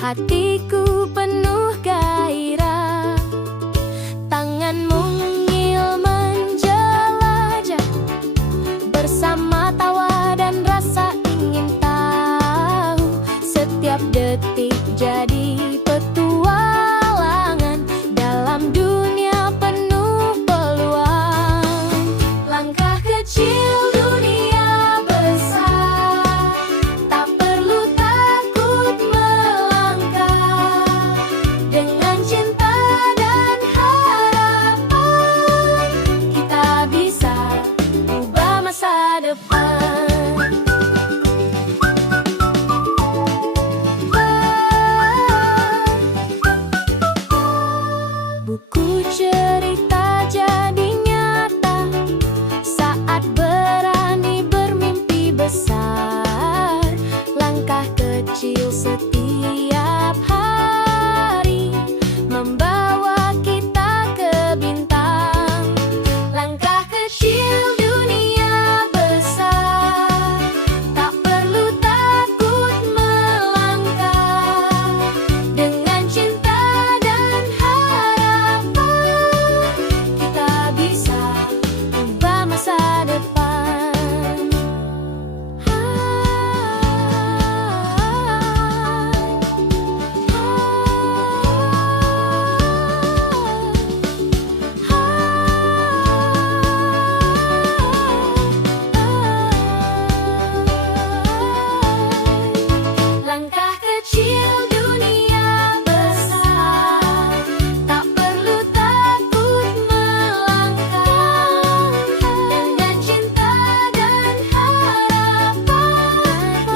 Hatiku penuh gairah, tanganmu mungil menjelajah, bersama tawa dan rasa ingin tahu. Setiap detik jadi petualangan dalam dunia penuh peluang. Langkah kecil dunia besar, tak perlu takut melangkah. Dengan cinta dan harapan, kita bisa ubah masa depan. Buku cerita jadi nyata saat berani bermimpi besar. Langkah kecil setiap hari membawa kita ke bintang. Langkah kecil dunia besar, tak perlu takut melangkah. Dengan cinta dan harapan, kita bisa ubah masa depan. Langkah kecil dunia besar, tak perlu takut melangkah. Dengan cinta dan harapan,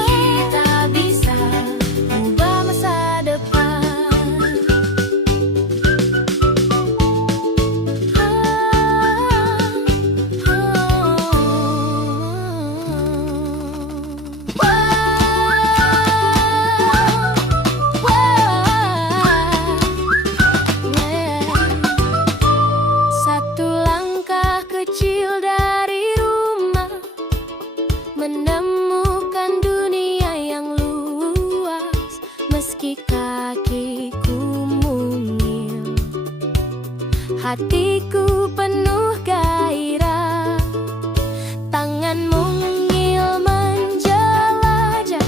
kita bisa ubah masa depan. Satu langkah kecil dari rumah, menemukan dunia yang luas. Meski kakiku mungil, hatiku penuh gairah. Tanganmu mungil menjelajah,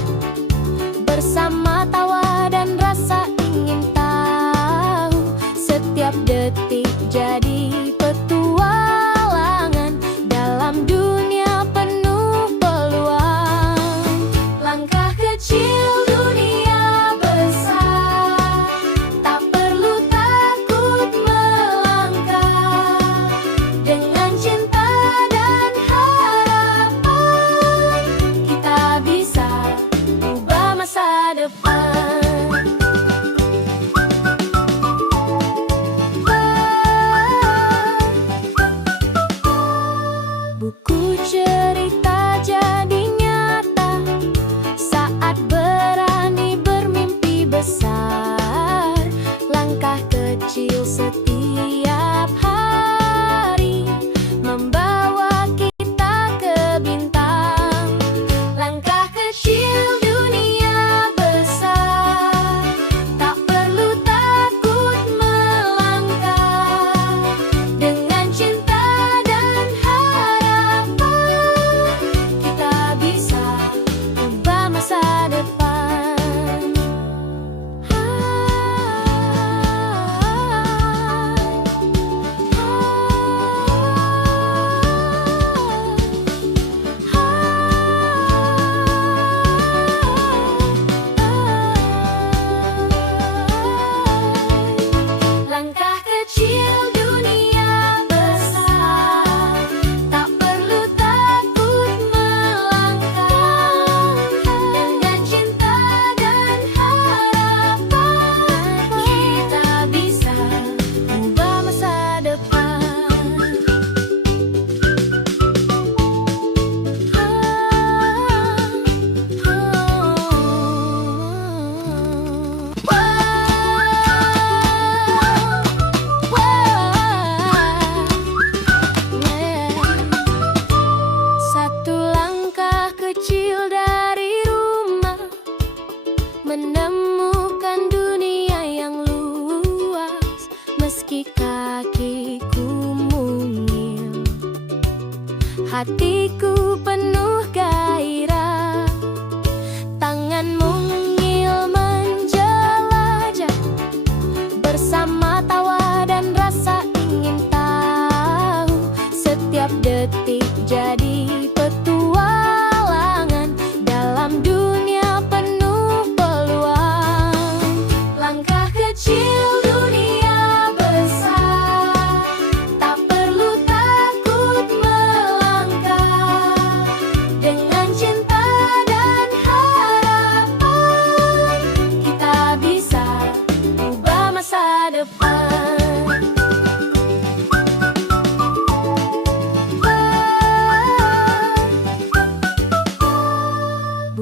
bersama tawa dan rasa ingin tahu. Setiap detik jadi petualangan dalam dunia penuh peluang. Langkah kecil dunia besar, tak perlu takut melangkah.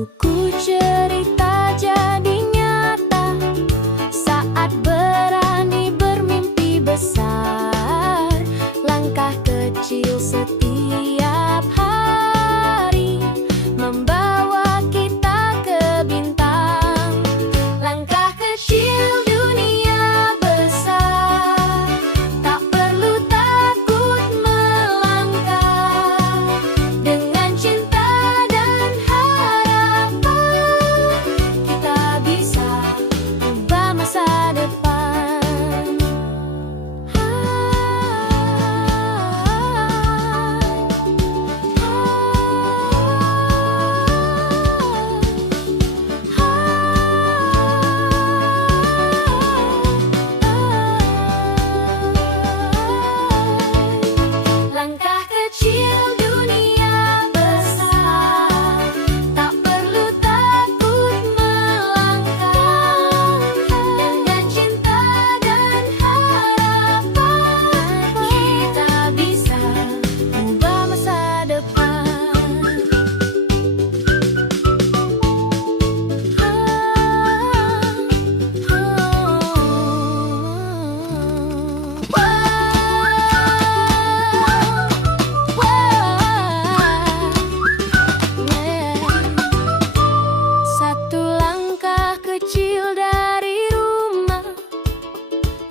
Buku cerita jadi nyata saat berani bermimpi besar. Langkah kecil setiap hari membawa kita ke bintang. Langkah kecil dunia besar, tak perlu takut melangkah. Dengan cinta dan harapan, kita bisa ubah masa depan. Langkah kecil dunia besar, tak perlu takut melangkah. Dengan cinta dan harapan, kita bisa ubah masa depan. Satu langkah kecil dari rumah,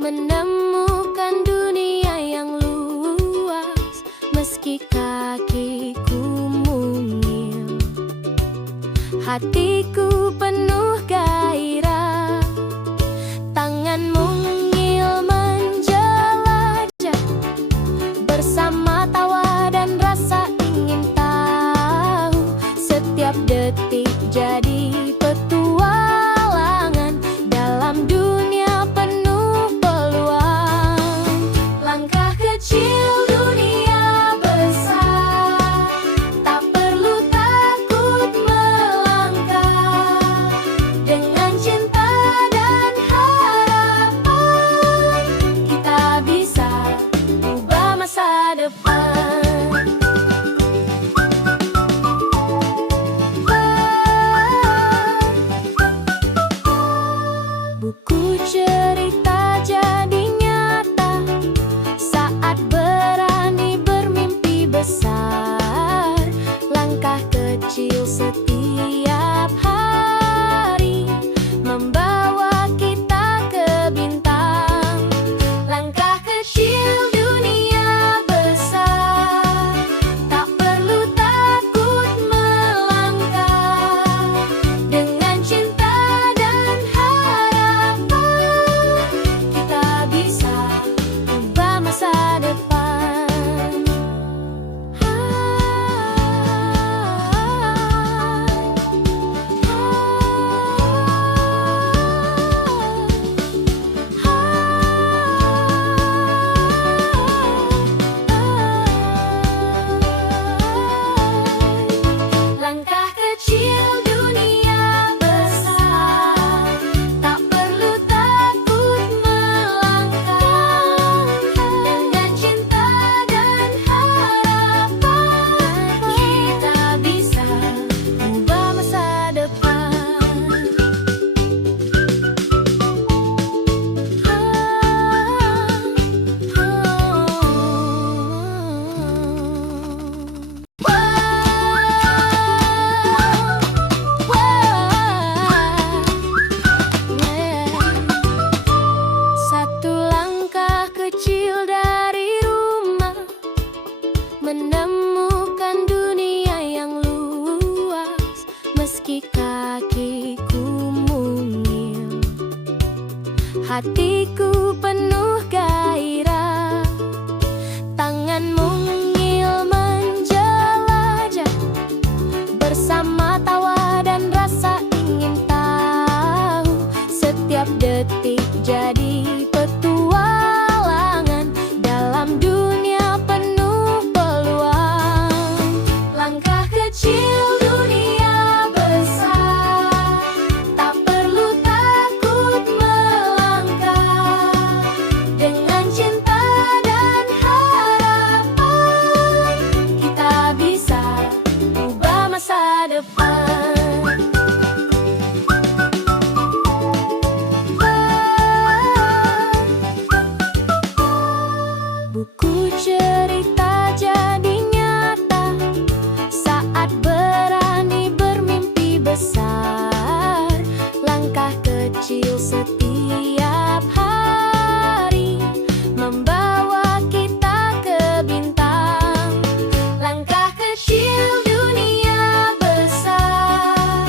menemukan dunia yang luas. Meski kakiku mungil, hatiku penuh gairah. Tangan mungil menjelajah, bersama tawa dan rasa ingin tahu. Setiap detik jadi petualangan dalam dunia penuh peluang. Langkah kecil dunia besar, tak perlu takut melangkah. Dengan cinta dan harapan, kita bisa ubah masa depan. Buku cerita jadi nyata saat berani bermimpi besar. Langkah kecil setiap hari membawa kita ke bintang. Langkah kecil dunia besar, tak perlu takut melangkah. Dengan cinta dan harapan, kita bisa ubah masa depan. Langkah kecil dunia besar, tak perlu takut melangkah. Dengan cinta dan harapan, kita bisa ubah masa depan. Satu langkah kecil dari rumah, menemukan dunia yang luas. Meski kakiku mungil, hatiku penuh gairah. Tangan mungil menjelajah, bersama tawa dan rasa ingin tahu. Setiap detik jadi petualangan dalam dunia penuh peluang. Langkah kecil dunia besar, tak perlu takut melangkah. Dengan cinta langkah kecil setiap hari membawa kita ke bintang. Langkah kecil dunia besar,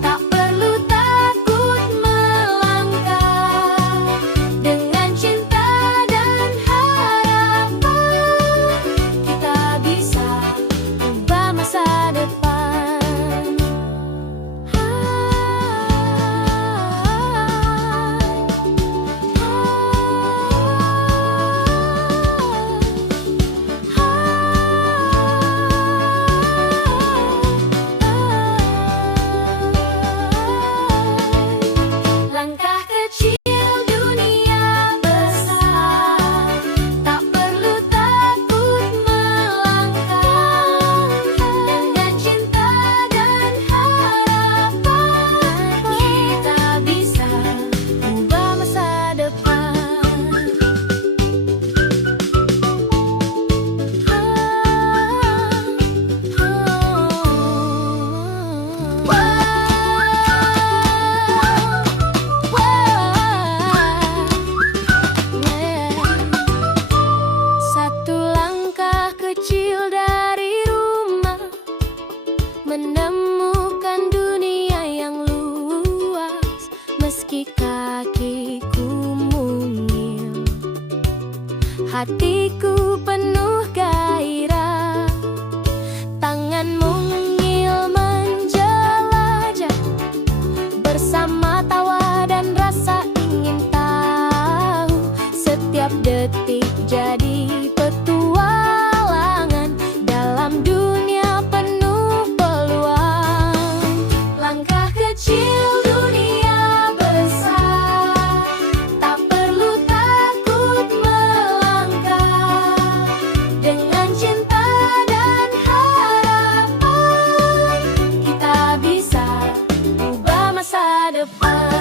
tak perlu takut melangkah. Dengan cinta dan harapan, kita bisa ubah masa depan. Langkah kecil dunia besar, tak perlu takut melangkah. Dengan cinta dan harapan, kita bisa ubah masa depan. Satu langkah kecil dari rumah, menemukan dunia yang luas. Meski kakiku mungil, hatiku penuh gairah. Tangan mungil menjelajah, bersama tawa dan rasa ingin tahu. Setiap detik jadi petualangan dalam dunia penuh peluang. Langkah kecil dunia besar, tak perlu takut melangkah. Dengan cinta dan harapan, kita bisa ubah masa depan.